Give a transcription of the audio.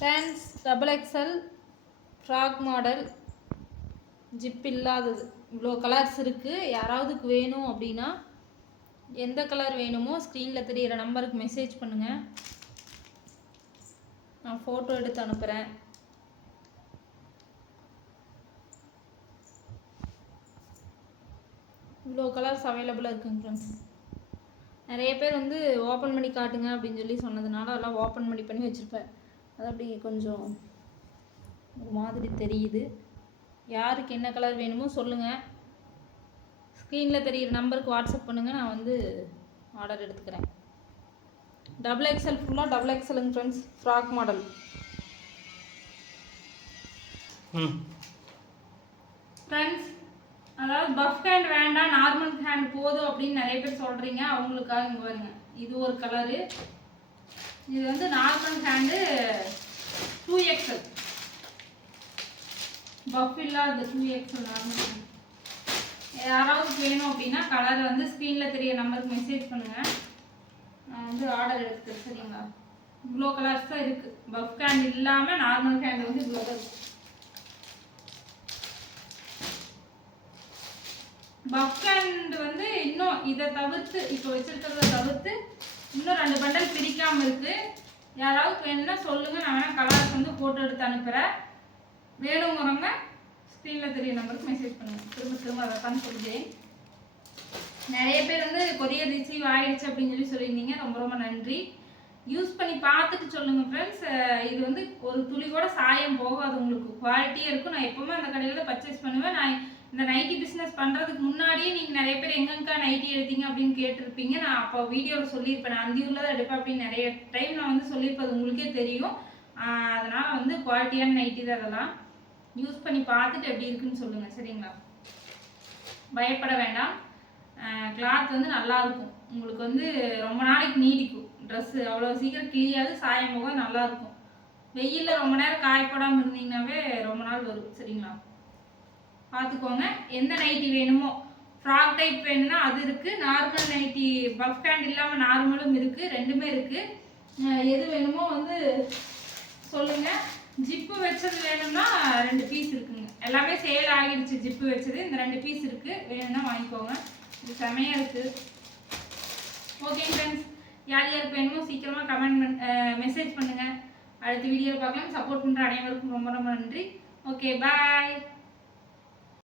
Pants double XL frock model zip இல்லாதது. இவ்வளோ colours இருக்குது. யாராவதுக்கு வேணும் அப்படின்னா எந்த கலர் வேணுமோ ஸ்க்ரீனில் தெரிகிற நம்பருக்கு மெசேஜ் பண்ணுங்கள். நான் ஃபோட்டோ எடுத்து அனுப்புகிறேன். இவ்வளோ கலர்ஸ் அவைலபிளாக இருக்குங்க ஃப்ரெண்ட்ஸ். நிறைய பேர் வந்து ஓப்பன் பண்ணி காட்டுங்க அப்படின்னு சொல்லி சொன்னதுனால அதெல்லாம் ஓப்பன் பண்ணி வச்சுருப்பேன். அது அப்படி கொஞ்சம் ஒரு மாதிரி தெரியுது. யாருக்கு என்ன கலர் வேணுமோ சொல்லுங்கள். ஸ்க்ரீனில் தெரிகிற நம்பருக்கு வாட்ஸ்அப் பண்ணுங்கள். நான் வந்து ஆர்டர் எடுத்துக்கிறேன். டபுள் எக்ஸல் ஃபுல்லாக டபுள் எக்ஸலுங்க ஃப்ரெண்ட்ஸ். Frock model. ஃப்ரெண்ட்ஸ், அதாவது பஃப் ஹேண்ட் வேண்டாம், நார்மல் ஹேண்ட் போதும் அப்படின்னு நிறைய பேர் சொல்கிறீங்க. அவங்களுக்காக இங்கே பாருங்க, இது ஒரு கலரு. இது வந்து நார்மல் ஹேண்டு 2XL பஃப் இல்லாத 2XL நார்மல் ஹேண்ட். யாராவது வேணும் அப்படின்னா கலரை வந்து ஸ்க்ரீனில் தெரிய நம்பருக்கு மெசேஜ் பண்ணுங்கள். நான் வந்து ஆர்டர் எடுத்துக்கிறேன். சரிங்களா? இவ்வளோ கலர்ஸ் தான் இருக்குது. பஃப் ஹேண்ட் இல்லாமல் நார்மல் ஹேண்ட் வந்து இவ்வளோ தான் இருக்குது. பஃப் ஹேண்ட் வந்து இன்னும் இதை தவிர்த்து, இப்போ வச்சுருக்கிறத தவிர்த்து இன்னும் 2 பண்டல் பிரிக்காமல் இருக்குது. யாராவது வேணும்னா சொல்லுங்கள். நான் வேணால் கலர்ஸ் வந்து ஃபோட்டோ எடுத்து அனுப்புகிறேன். வேணுங்கிறவங்க ஸ்க்ரீனில் தெரிய நம்பருக்கு மெசேஜ் பண்ணுங்கள். திரும்ப அதை தான் சொல்கிறேன். நிறைய பேர் வந்து கொரியர் ரிசீவ் ஆகிடுச்சு அப்படின்னு சொல்லி சொல்லியிருந்தீங்க. ரொம்ப ரொம்ப நன்றி. யூஸ் பண்ணி பார்த்துட்டு சொல்லுங்கள் ஃப்ரெண்ட்ஸ். இது வந்து ஒரு துளி கூட சாயம் போகாது, உங்களுக்கு குவாலிட்டியாக இருக்கும். நான் எப்போவுமே அந்த கடையில் தான் பர்ச்சேஸ் பண்ணுவேன். நான் இந்த நைட்டி பிஸ்னஸ் பண்ணுறதுக்கு முன்னாடியே நீங்கள் நிறைய பேர் எங்கெங்கக்கா நைட்டி எடுத்தீங்க அப்படின்னு கேட்டிருப்பீங்க. நான் அப்போ வீடியோவில் சொல்லியிருப்பேன். நான் அந்தியூரில் தான் எடுப்பேன் அப்படின்னு நிறைய டைம் நான் வந்து சொல்லியிருப்பேன். அது உங்களுக்கே தெரியும். அதனால் வந்து குவாலிட்டியான நைட்டி தான். அதெல்லாம் யூஸ் பண்ணி பார்த்துட்டு எப்படி இருக்குன்னு சொல்லுங்கள். சரிங்களா? பயப்பட வேண்டாம். கிளாத் வந்து நல்லாயிருக்கும். உங்களுக்கு வந்து ரொம்ப நாளைக்கு நீடிக்கும். ட்ரெஸ்ஸு அவ்வளோ சீக்கிரம் கிளியாது, சாயம் போக நல்லாயிருக்கும். வெயிலில் ரொம்ப நேரம் காயப்படாமல் இருந்தீங்கன்னாவே ரொம்ப நாள் வரும். சரிங்களா? பார்த்துக்கோங்க. எந்த நைட்டி வேணுமோ, ஃப்ராக் டைப் வேணும்னா அது இருக்குது. நார்மல் நைட்டி பஃப் ஹேண்ட் இல்லாமல் நார்மலும் இருக்குது. ரெண்டுமே இருக்குது. எது வேணுமோ வந்து சொல்லுங்கள். ஜிப்பு வச்சது வேணும்னா 2 பீஸ் இருக்குங்க. எல்லாமே சேல் ஆகிடுச்சு. ஜிப்பு வச்சது இந்த 2 பீஸ் இருக்குது. வேணும்னா வாங்கிக்கோங்க. இது செமையாக இருக்குது. ஓகே ஃப்ரெண்ட்ஸ், யார் யாருக்கு வேணுமோ சீக்கிரமாக மெசேஜ் பண்ணுங்கள். அடுத்த வீடியோவில் பார்க்கலாம். சப்போர்ட் பண்ணுற அனைவருக்கும் ரொம்ப ரொம்ப நன்றி. ஓகே, பாய்.